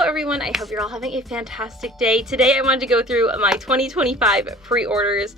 Hello everyone, I hope you're all having a fantastic day. Today I wanted to go through my 2025 pre-orders.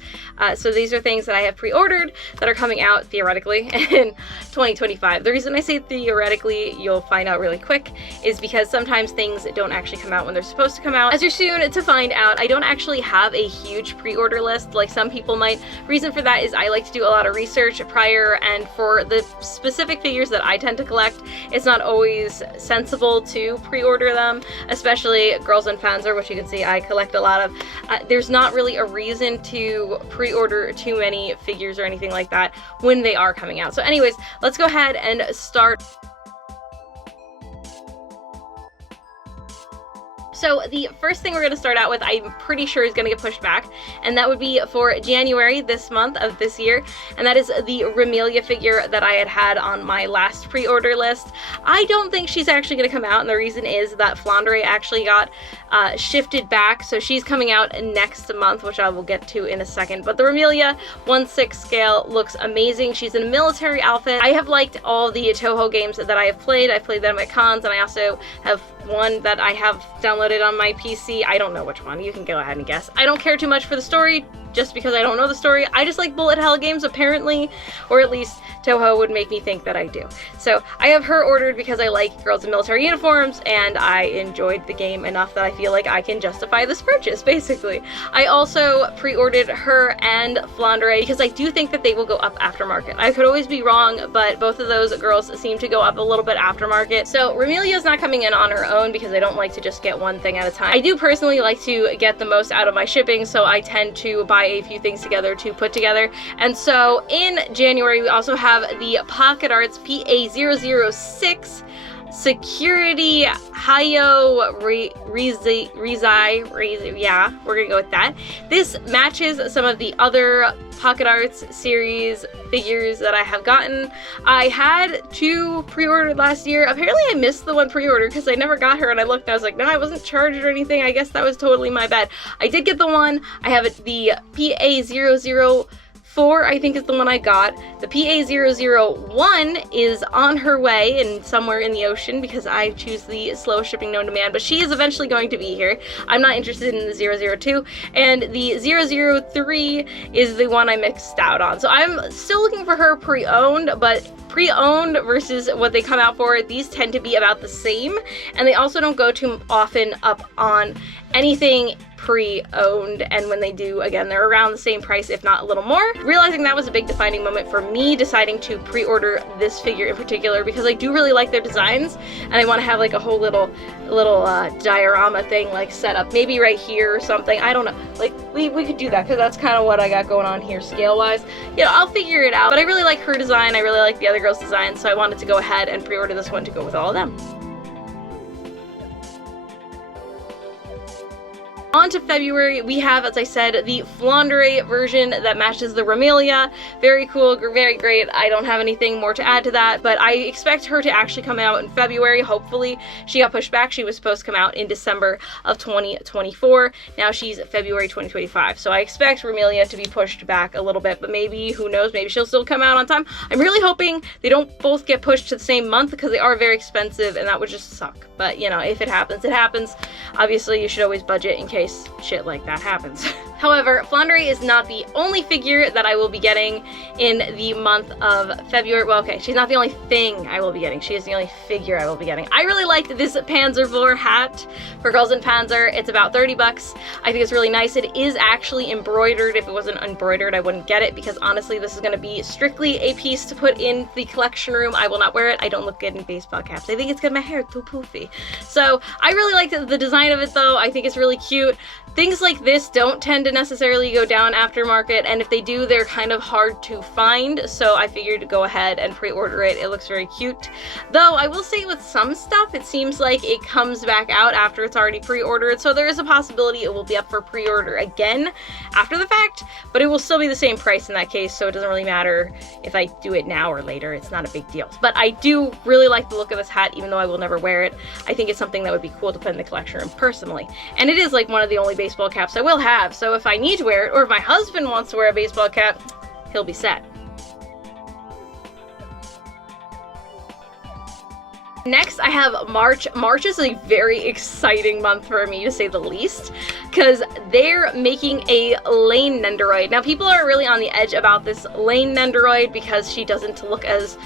So these are things that I have pre-ordered that are coming out theoretically in 2025. The reason I say theoretically, you'll find out really quick, is because sometimes things don't actually come out when they're supposed to come out. As you're soon to find out, I don't actually have a huge pre-order list like some people might. Reason for that is I like to do a lot of research prior, and for the specific figures that I tend to collect, it's not always sensible to pre-order them, especially Girls in Flandre, which you can see I collect a lot of. There's not really a reason to pre-order too many figures or anything like that when they are coming out. So anyways, let's go ahead and start. So the first thing we're going to start out with, I'm pretty sure is going to get pushed back, and that would be for January this month of this year, and that is the Remilia figure that I had on my last pre-order list. I don't think she's actually going to come out, and the reason is that Flandre actually got shifted back, so she's coming out next month, which I will get to in a second. But the Remilia 1/6 scale looks amazing. She's in a military outfit. I have liked all the Touhou games that I have played. I've played them at cons, and I also have one that I have downloaded on my PC. I don't know which one. You can go ahead and guess. I don't care too much for the story, just because I don't know the story. I just like bullet hell games, apparently, or at least Touhou would make me think that I do. So I have her ordered because I like girls in military uniforms, and I enjoyed the game enough that I feel like I can justify this purchase, basically. I also pre-ordered her and Flandre because I do think that they will go up aftermarket. I could always be wrong, but both of those girls seem to go up a little bit aftermarket. So Remilia is not coming in on her own because I don't like to just get one thing at a time. I do personally like to get the most out of my shipping, so I tend to buy a few things together to put together. And so in January, we also have the Pocket Arts PA006 Security Hiyo Reizei, yeah, we're gonna go with that. This matches some of the other Pocket Arts series figures that I have gotten. I had two pre-ordered last year. Apparently I missed the one pre-order because I never got her, and I looked and I was like, no, I wasn't charged or anything. I guess that was totally my bad. I did get the one. I have it, the PA004, I think is the one I got. The PA001 is on her way and somewhere in the ocean because I choose the slowest shipping known to man, but she is eventually going to be here. I'm not interested in the 002, and the 003 is the one I mixed out on. So I'm still looking for her pre-owned, but pre-owned versus what they come out for, these tend to be about the same, and they also don't go too often up on anything pre-owned, and when they do, again, they're around the same price, if not a little more. Realizing that was a big defining moment for me, deciding to pre-order this figure in particular, because I do really like their designs, and I want to have like a whole little diorama thing like set up, maybe right here or something. I don't know, like we could do that because that's kind of what I got going on here scale wise. You know, I'll figure it out, but I really like her design. I really like the other girls' design, so I wanted to go ahead and pre-order this one to go with all of them. On to February, we have, as I said, the Flandre version that matches the Remilia. Very cool, very great. I don't have anything more to add to that, but I expect her to actually come out in February, hopefully. She got pushed back. She was supposed to come out in December of 2024. Now she's February 2025. So I expect Remilia to be pushed back a little bit, but maybe, who knows, maybe she'll still come out on time. I'm really hoping they don't both get pushed to the same month because they are very expensive and that would just suck. But, you know, if it happens, it happens. Obviously, you should always budget in case shit like that happens. However, Flandre is not the only figure that I will be getting in the month of February. Well, okay, she's not the only thing I will be getting. She is the only figure I will be getting. I really liked this Panzervor hat for Girls in Panzer. It's about 30 bucks. I think it's really nice. It is actually embroidered. If it wasn't embroidered, I wouldn't get it because honestly, this is going to be strictly a piece to put in the collection room. I will not wear it. I don't look good in baseball caps. I think it's because my hair is too poofy. So I really liked the design of it though. I think it's really cute. Things like this don't tend to necessarily go down aftermarket, and if they do, they're kind of hard to find, so I figured to go ahead and pre-order it. It looks very cute. Though, I will say with some stuff, it seems like it comes back out after it's already pre-ordered, so there is a possibility it will be up for pre-order again after the fact, but it will still be the same price in that case, so it doesn't really matter if I do it now or later. It's not a big deal. But I do really like the look of this hat, even though I will never wear it. I think it's something that would be cool to put in the collection room personally. And it is like one of the only baseball caps I will have, so if I need to wear it, or if my husband wants to wear a baseball cap, he'll be set. Next, I have March. March is a very exciting month for me, to say the least, because they're making a Lain Nendroid. Now, people are really on the edge about this Lain Nendroid because she doesn't look as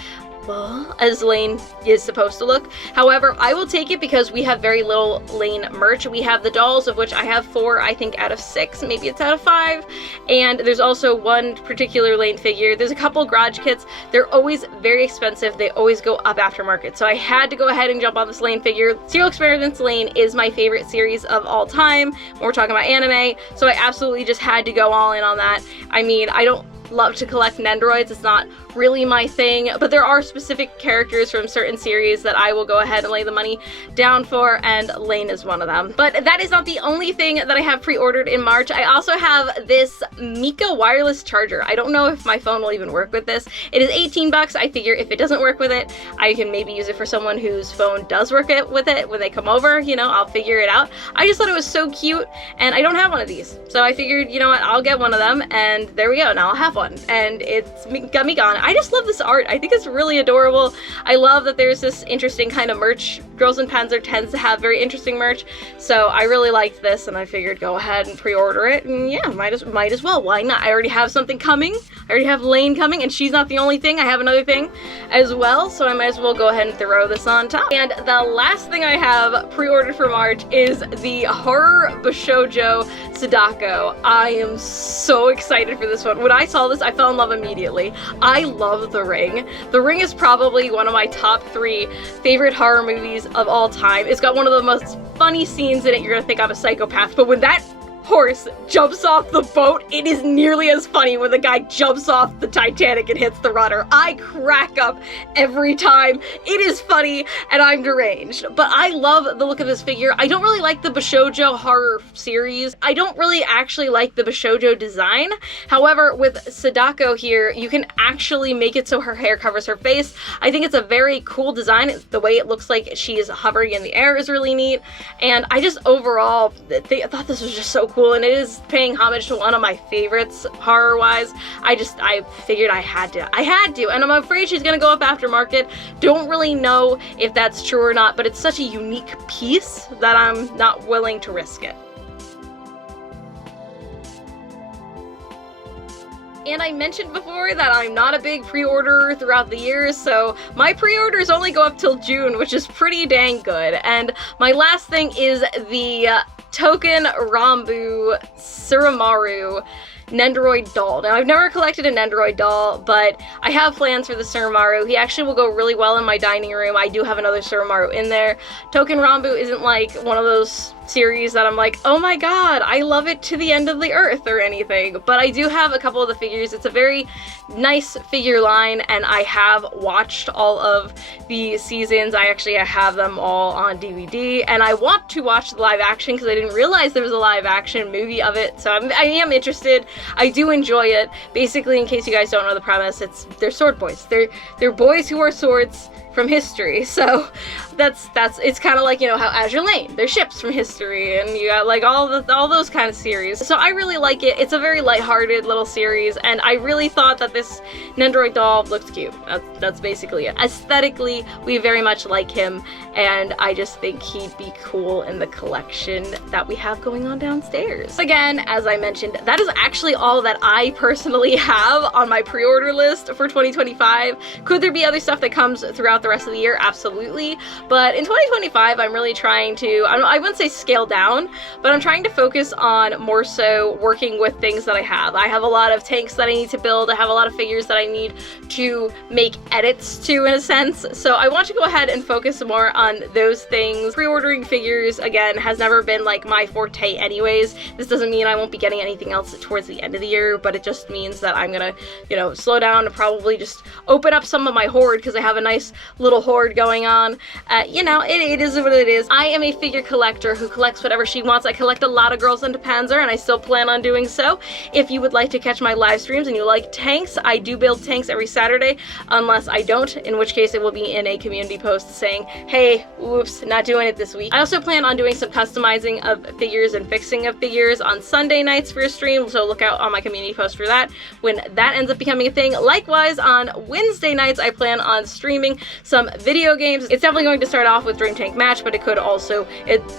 well as Lain is supposed to look. However, I will take it because we have very little Lain merch. We have the dolls, of which I have 4, I think, out of 6. Maybe it's out of 5. And there's also one particular Lain figure. There's a couple garage kits. They're always very expensive. They always go up aftermarket. So I had to go ahead and jump on this Lain figure. Serial Experiments Lain is my favorite series of all time when we're talking about anime. So I absolutely just had to go all in on that. I mean, I don't love to collect Nendroids. It's not really my thing, but there are specific characters from certain series that I will go ahead and lay the money down for, and Lain is one of them. But that is not the only thing that I have pre-ordered in March. I also have this Mika wireless charger. I don't know if my phone will even work with this. It is 18 bucks. I figure if it doesn't work with it, I can maybe use it for someone whose phone does work with it when they come over, you know, I'll figure it out. I just thought it was so cute, and I don't have one of these. So I figured, you know what, I'll get one of them, and there we go, now I'll have one. And it's got me gone. I just love this art. I think it's really adorable. I love that there's this interesting kind of merch. Girls in Panzer tends to have very interesting merch, so I really liked this, and I figured go ahead and pre-order it, and yeah, might as well. Why not? I already have something coming. I already have Lain coming, and she's not the only thing. I have another thing as well, so I might as well go ahead and throw this on top. And the last thing I have pre-ordered for March is the horror Bishoujo Sadako. I am so excited for this one. When I saw this, I fell in love immediately. I love The Ring. The Ring is probably one of my top 3 favorite horror movies of all time. It's got one of the most funny scenes in it. You're gonna think I'm a psychopath, but when that horse jumps off the boat, it is nearly as funny when the guy jumps off the Titanic and hits the rudder. I crack up every time. It is funny, and I'm deranged. But I love the look of this figure. I don't really like the Bishoujo horror series. I don't really actually like the Bishoujo design. However, with Sadako here, you can actually make it so her hair covers her face. I think it's a very cool design. The way it looks like she is hovering in the air is really neat. And I just overall thought this was just so cool, and it is paying homage to one of my favorites horror-wise. I figured I had to, and I'm afraid she's gonna go up aftermarket. Don't really know if that's true or not, but it's such a unique piece that I'm not willing to risk it. And I mentioned before that I'm not a big pre-orderer throughout the years, so my pre-orders only go up till June, which is pretty dang good. And my last thing is the Token Rambu Tsurumaru Nendroid doll. Now, I've never collected a Nendroid doll, but I have plans for the Tsurumaru. He actually will go really well in my dining room. I do have another Tsurumaru in there. Token Rambu isn't like one of those series that I'm like, oh my god, I love it to the end of the earth or anything, but I do have a couple of the figures. It's a very nice figure line, and I have watched all of the seasons. I have them all on DVD, and I want to watch the live action because I didn't realize there was a live action movie of it, so I am interested. I do enjoy it. Basically, in case you guys don't know the premise, they're sword boys. They're boys who are swords from history, so it's kind of like, you know, how Azure Lane, they're ships from history, and you got like all those kind of series. So I really like it. It's a very lighthearted little series, and I really thought that this Nendroid doll looked cute. That's basically it. Aesthetically, we very much like him, and I just think he'd be cool in the collection that we have going on downstairs. Again, as I mentioned, that is actually all that I personally have on my pre-order list for 2025. Could there be other stuff that comes throughout the rest of the year? Absolutely. But in 2025, I'm really trying to, I wouldn't say scale down, but I'm trying to focus on more so working with things that I have. I have a lot of tanks that I need to build. I have a lot of figures that I need to make edits to, in a sense. So I want to go ahead and focus more on those things. Pre-ordering figures, again, has never been like my forte anyways. This doesn't mean I won't be getting anything else towards the end of the year, but it just means that I'm gonna, you know, slow down and probably just open up some of my hoard, because I have a nice little hoard going on. You know, it is what it is. I am a figure collector who collects whatever she wants. I collect a lot of Girls into Panzer, and I still plan on doing so. If you would like to catch my live streams and you like tanks, I do build tanks every Saturday, unless I don't, in which case it will be in a community post saying, hey, whoops, not doing it this week. I also plan on doing some customizing of figures and fixing of figures on Sunday nights for a stream, so look out on my community post for that when that ends up becoming a thing. Likewise, on Wednesday nights, I plan on streaming some video games. It's definitely going to start off with Dream Tank Match, but it could also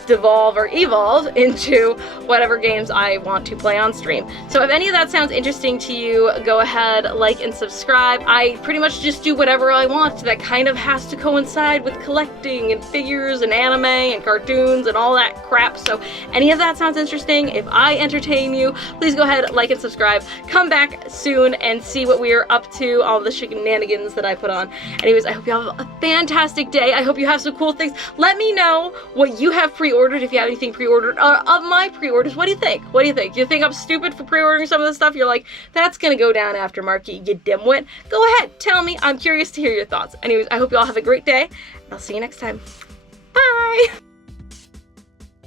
devolve or evolve into whatever games I want to play on stream. So if any of that sounds interesting to you, go ahead, like and subscribe. I pretty much just do whatever I want that kind of has to coincide with collecting and figures and anime and cartoons and all that crap. So any of that sounds interesting, if I entertain you, please go ahead, like and subscribe. Come back soon and see what we are up to, all the shenanigans that I put on. Anyways, I hope you have a fantastic day. I hope you have some cool things. Let me know what you have pre-ordered, if you have anything pre-ordered, of my pre-orders. What do you think? What do you think? Do you think I'm stupid for pre-ordering some of the stuff? You're like, that's gonna go down after market, you dimwit. Go ahead, tell me. I'm curious to hear your thoughts. Anyways, I hope you all have a great day. I'll see you next time. Bye!